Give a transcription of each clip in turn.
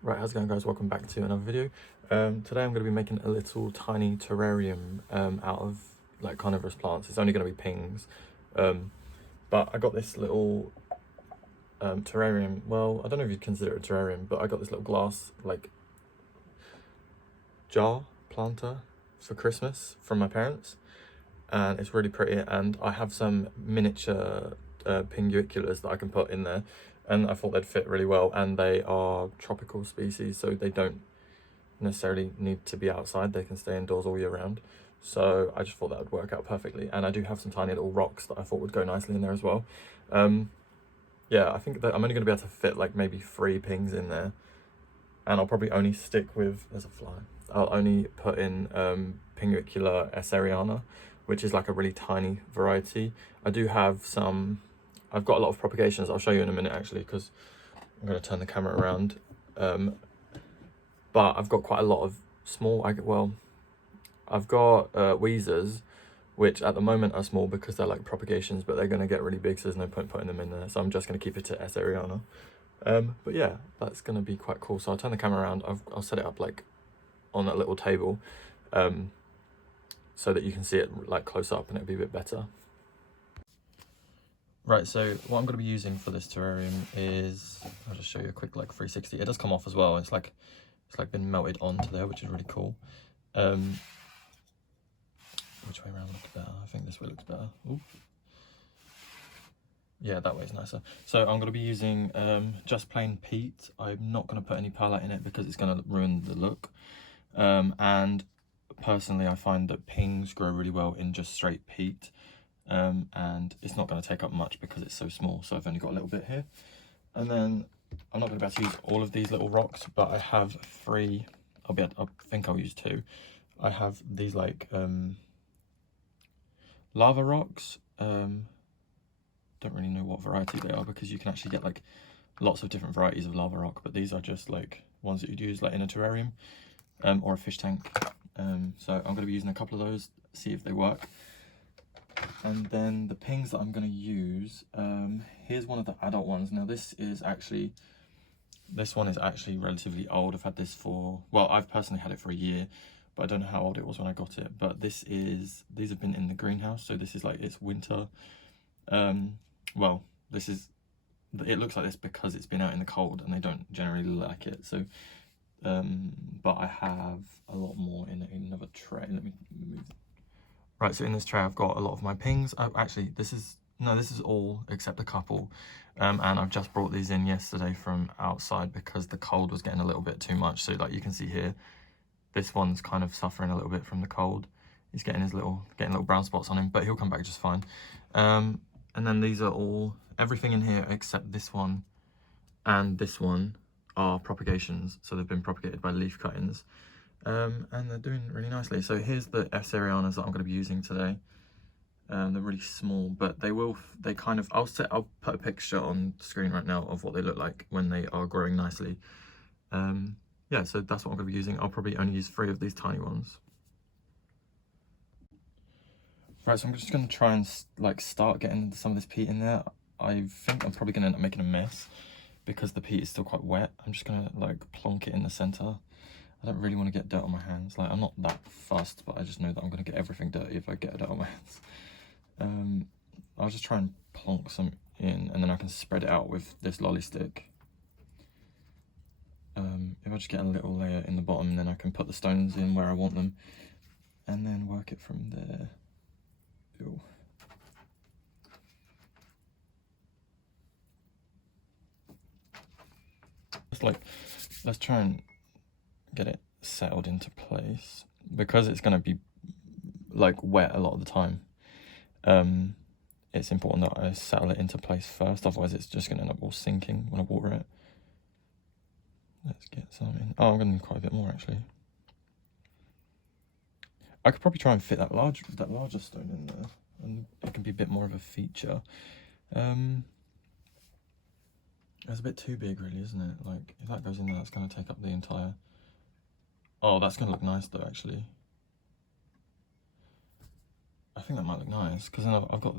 Right, how's it going, guys? Welcome back to another video. Today I'm going to be making a little tiny terrarium out of like carnivorous plants. It's only going to be pings, but I got this little terrarium. Well, I don't know if you'd consider it a terrarium, but I got this little glass like jar planter for Christmas from my parents, and it's really pretty. And I have some miniature Pinguiculas that I can put in there, and I thought they'd fit really well, and they are tropical species, so they don't necessarily need to be outside. They can stay indoors all year round, so I just thought that would work out perfectly. And I do have some tiny little rocks that I thought would go nicely in there as well. Yeah, I think that I'm only going to be able to fit like maybe 3 pings in there, and I'll probably only stick with, there's a fly, I'll only put in Pinguicula esseriana, which is like a really tiny variety. I do have some, I've got a lot of propagations. I'll show you in a minute actually, because I'm going to turn the camera around. But I've got quite a lot of small, I've got Weezers, which at the moment are small because they're like propagations, but they're going to get really big, so there's no point putting them in there. So I'm just going to keep it to esseriana. But yeah, that's going to be quite cool. So I'll turn the camera around. I'll set it up like on that little table, so that you can see it like close up and it'll be a bit better. Right, so what I'm going to be using for this terrarium is, I'll just show you a quick like 360. It does come off as well. It's like been melted onto there, which is really cool. Which way around looks better? I think this way looks better. Ooh. Yeah, that way is nicer. So I'm going to be using just plain peat. I'm not going to put any perlite in it because it's going to ruin the look. And personally, I find that pings grow really well in just straight peat. And it's not going to take up much because it's so small. So I've only got a little bit here. And then I'm not going to be able to use all of these little rocks, but I have 3. I think I'll use 2. I have these like lava rocks. Don't really know what variety they are because you can actually get like lots of different varieties of lava rock, but these are just like ones that you'd use like in a terrarium or a fish tank. So I'm going to be using a couple of those, see if they work. And then the pings that I'm going to use, here's one of the adult ones. Now this one is actually relatively old. I've had this for, well, I've personally had it for a year, but I don't know how old it was when I got it. But these have been in the greenhouse, so this is like, it's winter. Well, it looks like this because it's been out in the cold and they don't generally like it. So, but I have a lot more in another tray. Let me move. Right, so in this tray I've got a lot of my pings. Actually, this is all except a couple. And I've just brought these in yesterday from outside because the cold was getting a little bit too much. So like you can see here, this one's kind of suffering a little bit from the cold. He's getting little brown spots on him, but he'll come back just fine. And then these are everything in here except this one and this one are propagations. So they've been propagated by leaf cuttings. And they're doing really nicely. So here's the esserianas that I'm going to be using today. They're really small, but I'll put a picture on the screen right now of what they look like when they are growing nicely. Yeah, so that's what I'm going to be using. I'll probably only use 3 of these tiny ones. Right, so I'm just going to try and like start getting some of this peat in there. I think I'm probably going to end up making a mess because the peat is still quite wet. I'm just going to like plonk it in the center. I don't really want to get dirt on my hands. Like, I'm not that fussed, but I just know that I'm going to get everything dirty if I get dirt on my hands. I'll just try and plonk some in, and then I can spread it out with this lolly stick. If I just get a little layer in the bottom, then I can put the stones in where I want them, and then work it from there. Ew. Let's try and get it settled into place because it's going to be like wet a lot of the time. It's important that I settle it into place first, otherwise it's just going to end up all sinking when I water it. Let's get some in. Oh, I'm going to need quite a bit more actually. I could probably try and fit that larger stone in there, and it can be a bit more of a feature. It's a bit too big really, isn't it? Like, if that goes in there, that's going to take up the entire... Oh, that's going to look nice though, actually. I think that might look nice, because then I've got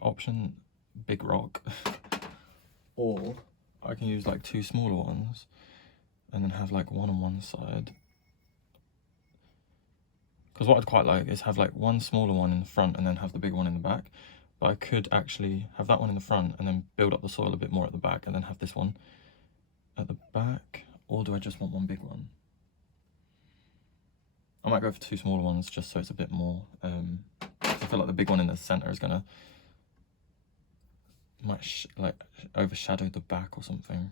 option big rock. Or I can use like 2 smaller ones. and then have like one on one side. Because what I'd quite like is have like one smaller one in the front and then have the big one in the back. But I could actually have that one in the front and then build up the soil a bit more at the back and then have this one at the back. Or do I just want one big one? I might go for two smaller ones just so it's a bit more, I feel like the big one in the center is gonna, might like overshadow the back or something.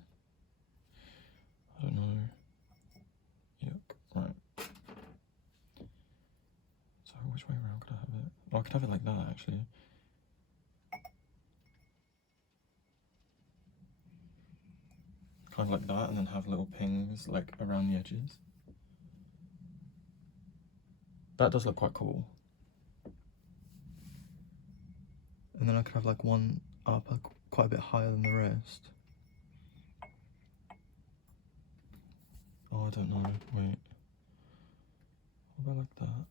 I don't know. Yuck, right. So which way around could I have it? Oh, I could have it like that actually. Kind of like that, and then have little pings like around the edges. That does look quite cool. And then I could have like one up quite a bit higher than the rest. Oh, I don't know, wait. What about like that?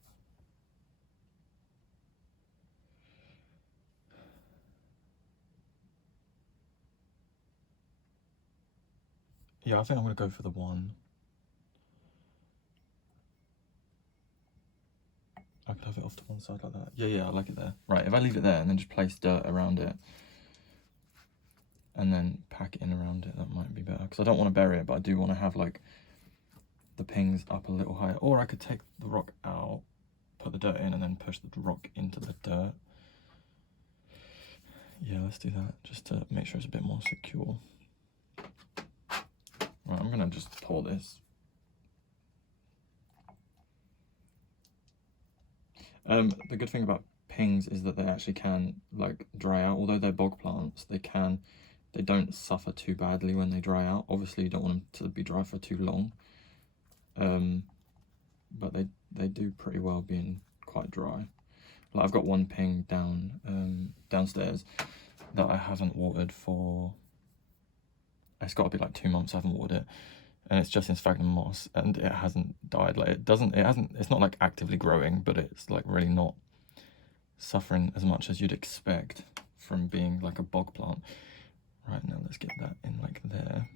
Yeah, I think I'm gonna go for the one. I could have it off to one side like that. Yeah, I like it there. Right, if I leave it there and then just place dirt around it and then pack it in around it, that might be better. Because I don't want to bury it, but I do want to have like the pings up a little higher. Or I could take the rock out, put the dirt in, and then push the rock into the dirt. Yeah, let's do that, just to make sure it's a bit more secure. Right, I'm gonna just pour this. The good thing about pings is that they actually can like dry out. Although they're bog plants, they don't suffer too badly when they dry out. Obviously you don't want them to be dry for too long, but they do pretty well being quite dry. Like I've got one ping downstairs that I haven't watered for, it's got to be like 2 months I haven't watered it, and it's just in sphagnum moss and it hasn't died. Like it's not like actively growing, but it's like really not suffering as much as you'd expect from being like a bog plant. Right, now let's get that in like there.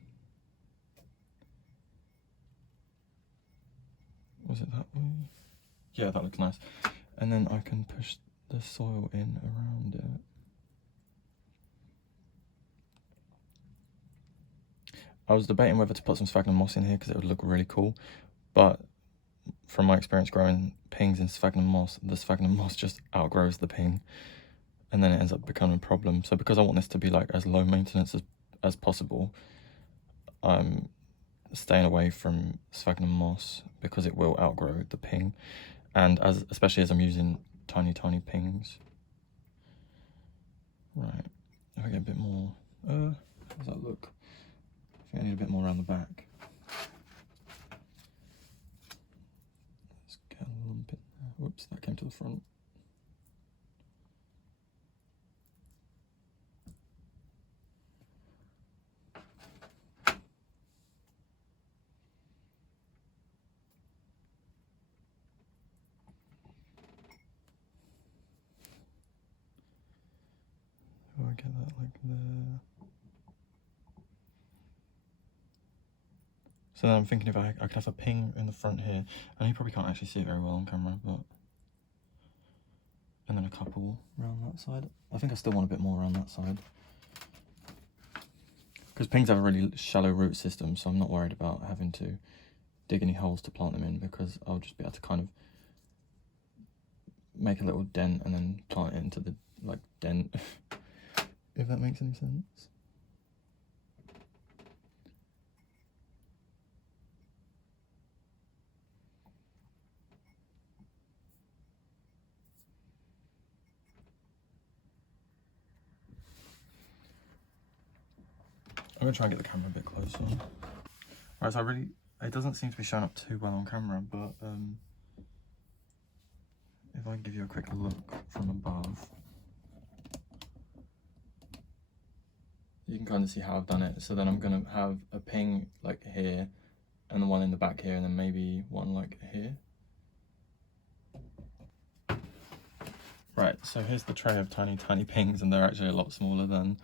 Was it that way? Yeah, that looks nice. And then I can push the soil in around it. I was debating whether to put some sphagnum moss in here because it would look really cool, but from my experience growing pings in sphagnum moss, the sphagnum moss just outgrows the ping and then it ends up becoming a problem. So because I want this to be like as low maintenance as possible, I'm staying away from sphagnum moss because it will outgrow the ping, and especially as I'm using tiny pings. Right, if I get a bit more, how does that look? I think I need a bit more around the back. Let's get a lump in there. Whoops, that came to the front. Oh, I get that like there. So then I'm thinking if I could have a ping in the front here, and you probably can't actually see it very well on camera, but, and then a couple around that side. I think I still want a bit more around that side, because pings have a really shallow root system, so I'm not worried about having to dig any holes to plant them in, because I'll just be able to kind of make a little dent and then plant it into the like dent, if that makes any sense. I'm gonna try and get the camera a bit closer. Alright, so it doesn't seem to be showing up too well on camera, but if I give you a quick look from above, you can kind of see how I've done it. So then I'm gonna have a ping like here, and the one in the back here, and then maybe one like here. Right, so here's the tray of tiny pings, and they're actually a lot smaller than,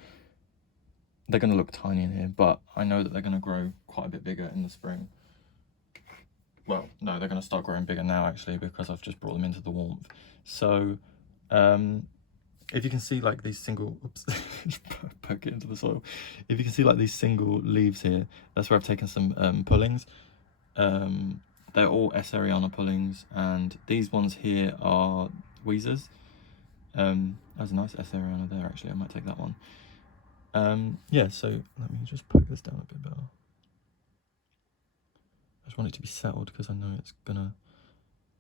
they're gonna look tiny in here, but I know that they're gonna grow quite a bit bigger in the spring. well, no, they're going to start growing bigger now actually, because I've just brought them into the warmth. So if you can see like these single, oops, poke it into the soil. If you can see like these single leaves here, that's where I've taken some pullings. They're all esseriana pullings, and these ones here are Weezers. There's a nice esseriana there actually, I might take that one. Yeah, so let me just poke this down a bit better. I just want it to be settled because I know it's gonna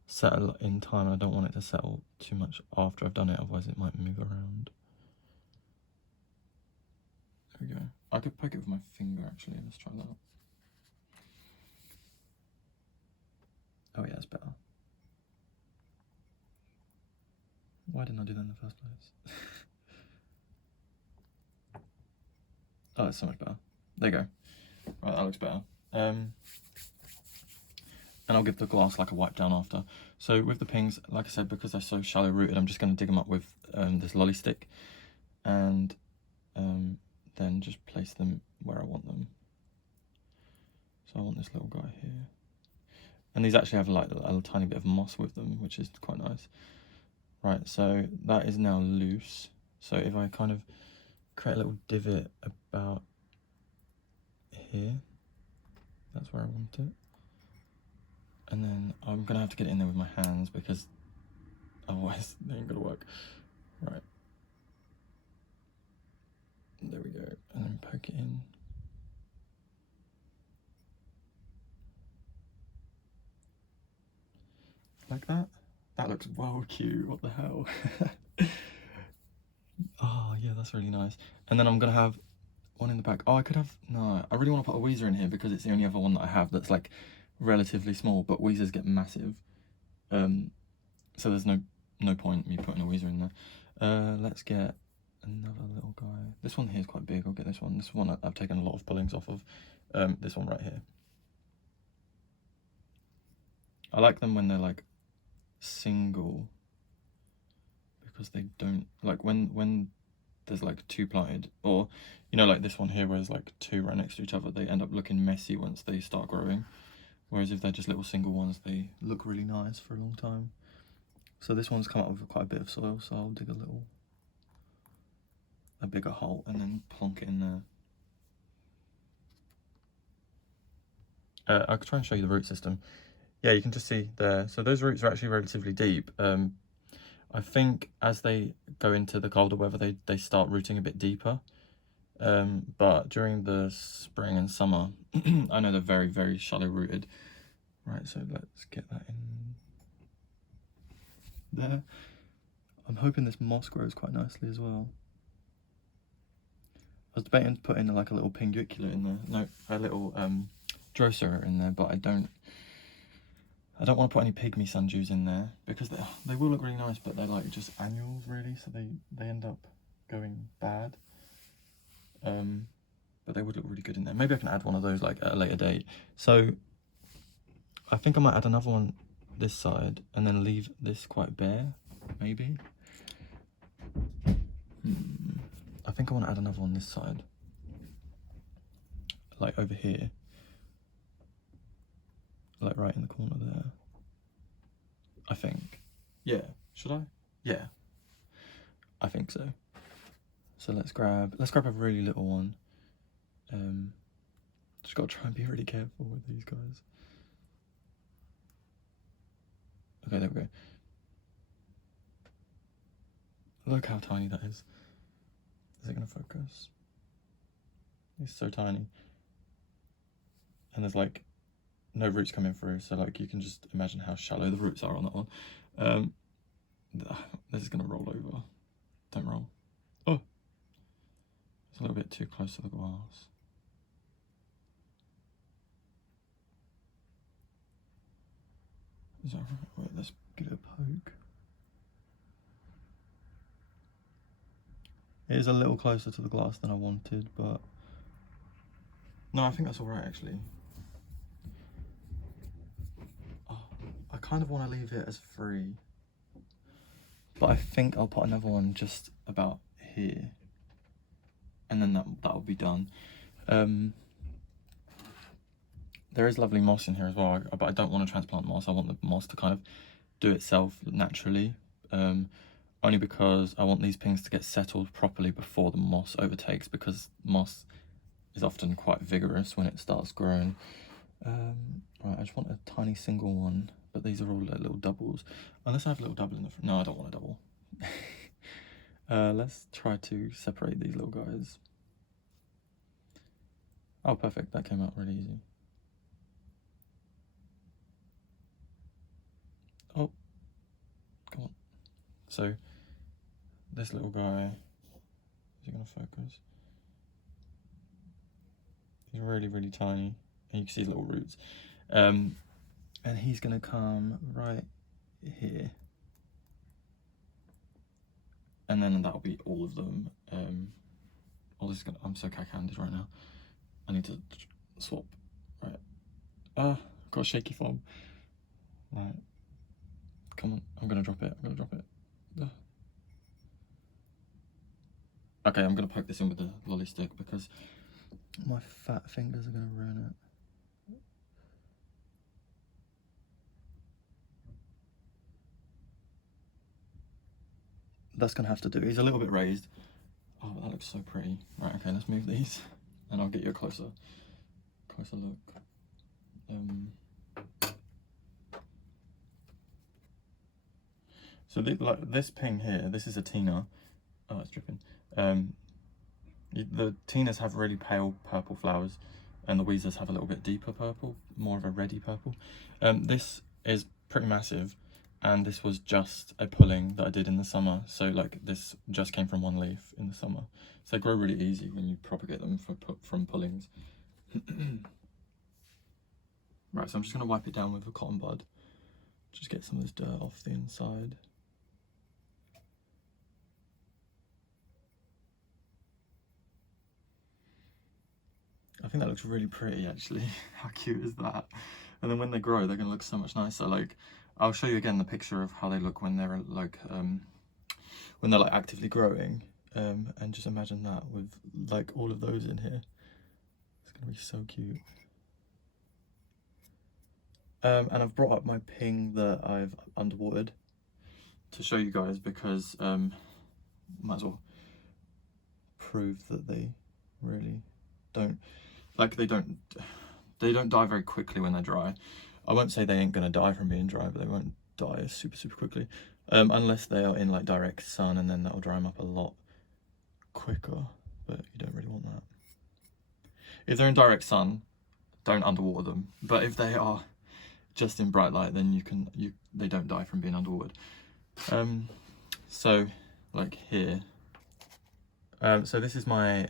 settle in time, and I don't want it to settle too much after I've done it, otherwise it might move around. There we go. I could poke it with my finger actually, let's try that. Oh yeah, it's better. Why didn't I do that in the first place? Oh, it's so much better. There you go. Right, that looks better. And I'll give the glass like a wipe down after. So with the pings, like I said, because they're so shallow rooted, I'm just going to dig them up with this lolly stick, and then just place them where I want them. So I want this little guy here. And these actually have like a tiny bit of moss with them, which is quite nice. Right, so that is now loose. So if I kind of create a little divot about here, that's where I want it. And then I'm gonna have to get it in there with my hands because otherwise they ain't gonna work. Right. There we go. And then poke it in. Like that. That looks well cute, what the hell? Oh yeah, that's really nice. And then I'm gonna have one in the back. Oh, I could have, no, I really want to put a Weezer in here because it's the only other one that I have that's like relatively small, but Weezers get massive. So there's no point me putting a Weezer in there. Let's get another little guy. This one here is quite big. I'll get this one. This one I've taken a lot of pullings off of. This one right here. I like them when they're like single, because they don't, like when there's like two planted, or you know, like this one here where there's like two right next to each other, they end up looking messy once they start growing. Whereas if they're just little single ones, they look really nice for a long time. So this one's come up with quite a bit of soil, so I'll dig a bigger hole and then plonk it in there. I'll try and show you the root system. Yeah, you can just see there. So those roots are actually relatively deep. I think as they go into the colder weather, they start rooting a bit deeper. But during the spring and summer, I know they're very, very shallow rooted. Right, so let's get that in there. I'm hoping this moss grows quite nicely as well. I was debating to put in like a little Pinguicula in there. No, a little Drosera in there, but I don't want to put any pygmy sundews in there because they will look really nice, but they're like just annuals really, so they end up going bad. But they would look really good in there. Maybe I can add one of those like at a later date. So I think I might add another one this side and then leave this quite bare, maybe. I think I want to add another one this side, like over here, like right in the corner there. I think. Yeah. Should I? Yeah. I think so. So let's grab a really little one. Just gotta try and be really careful with these guys. Okay, there we go. Look how tiny that is. Is it gonna focus? It's so tiny. And there's like no roots coming through, so like you can just imagine how shallow the roots are on that one. This is gonna roll over. Don't roll. Oh, it's a little bit too close to the glass. Is that right? Wait, let's give it a poke. It is a little closer to the glass than I wanted, but no, I think that's all right actually. Oh, I kind of want to leave it as free, but I think I'll put another one just about here, and then that'll be done. There is lovely moss in here as well, but I don't want to transplant moss. I want the moss to kind of do itself naturally, only because I want these pings to get settled properly before the moss overtakes, because moss is often quite vigorous when it starts growing. Right, I just want a tiny single one, but these are all little doubles. Unless I have a little double in the front. No, I don't want a double. Let's try to separate these little guys. Oh, perfect. That came out really easy. Oh, come on. So, this little guy, is he going to focus? He's really, really tiny. And you can see his little roots. And he's going to come right here. And then that'll be all of them. All this is gonna, I'm so cack-handed right now. I need to swap. Right. Got a shaky fob. Right. Come on. I'm gonna drop it. I'm gonna drop it. Okay, I'm gonna poke this in with the lolly stick because my fat fingers are gonna ruin it. That's gonna have to do. He's a little bit raised. Oh, that looks so pretty. Right, okay, let's move these and I'll get you a closer look. So like this ping here, this is a Tina. Oh, it's dripping. The Tinas have really pale purple flowers, and the Weezers have a little bit deeper purple, more of a reddy purple. This is pretty massive, and this was just a pulling that I did in the summer. So like this just came from one leaf in the summer. So they grow really easy when you propagate them from pullings. Right, so I'm just gonna wipe it down with a cotton bud. Just get some of this dirt off the inside. I think that looks really pretty actually. How cute is that? And then when they grow, they're gonna look so much nicer. Like, I'll show you again the picture of how they look when they're like actively growing. And just imagine that with like all of those in here. It's gonna be so cute. And I've brought up my ping that I've underwatered to show you guys because might as well prove that they really don't, like they don't die very quickly when they're dry. I won't say they ain't gonna die from being dry, but they won't die super quickly, unless they are in like direct sun, and then that'll dry them up a lot quicker, but you don't really want that. If they're in direct sun, don't underwater them, but if they are just in bright light, then they don't die from being underwatered. So like here, so this is my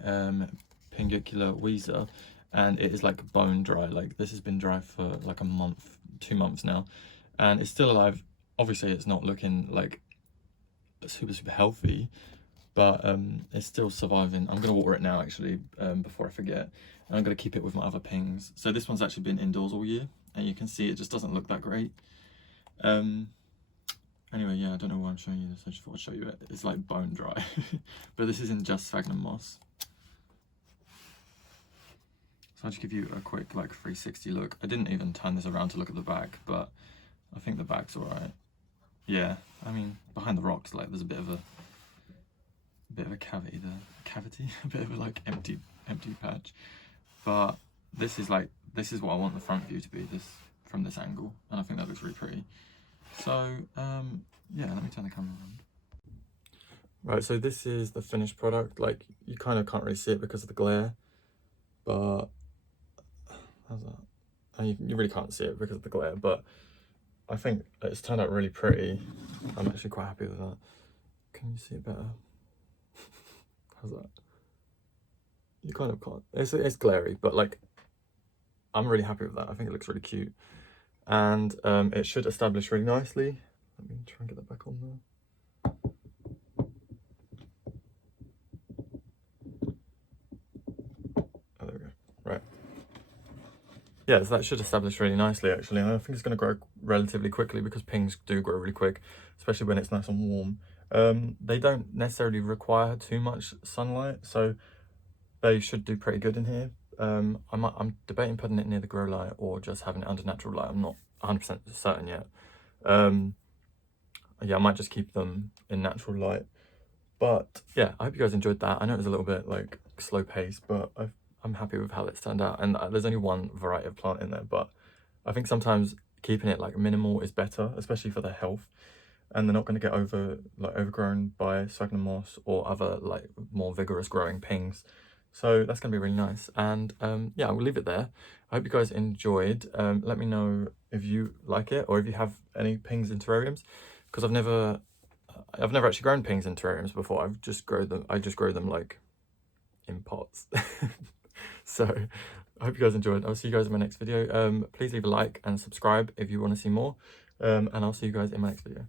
Pinguicula Weezer, and it is like bone dry. Like this has been dry for like a month, 2 months now, and it's still alive. Obviously it's not looking like super healthy, but it's still surviving. I'm gonna water it now actually, before I forget, and I'm gonna keep it with my other pings. So this one's actually been indoors all year, and you can see it just doesn't look that great. Anyway, yeah, I don't know why I'm showing you this. I just thought I'd show you it. It's like bone dry, but this isn't just sphagnum moss. So I'll just give you a quick like 360 look. I didn't even turn this around to look at the back, but I think the back's all right. Yeah, I mean, behind the rocks, like there's a bit of a cavity there. A bit of a like empty patch. But this is what I want the front view to be, this from this angle, and I think that looks really pretty. So yeah, let me turn the camera around. Right, so this is the finished product. Like you kind of can't really see it because of the glare, but how's that? And you really can't see it because of the glare, but I think it's turned out really pretty. I'm actually quite happy with that. Can you see it better? How's that? You kind of can't. It's glary, but like I'm really happy with that. I think it looks really cute, and it should establish really nicely. Let me try and get that back on there. Oh, there we go. Right. Yeah, so that should establish really nicely actually. And I think it's going to grow relatively quickly because pings do grow really quick, especially when it's nice and warm. They don't necessarily require too much sunlight, so they should do pretty good in here. I'm debating putting it near the grow light or just having it under natural light. I'm not 100% certain yet. Yeah, I might just keep them in natural light. But yeah, I hope you guys enjoyed that. I know it was a little bit like slow paced, but I'm happy with how it's turned out. And there's only one variety of plant in there, but I think sometimes keeping it like minimal is better, especially for their health. And they're not going to get overgrown by sphagnum moss or other like more vigorous growing pings. So that's going to be really nice. And yeah, we'll leave it there. I hope you guys enjoyed. Let me know if you like it or if you have any pings in terrariums, because I've never actually grown pings in terrariums before. I just grow them like in pots. So I hope you guys enjoyed. I'll see you guys in my next video. Please leave a like and subscribe if you want to see more. And I'll see you guys in my next video.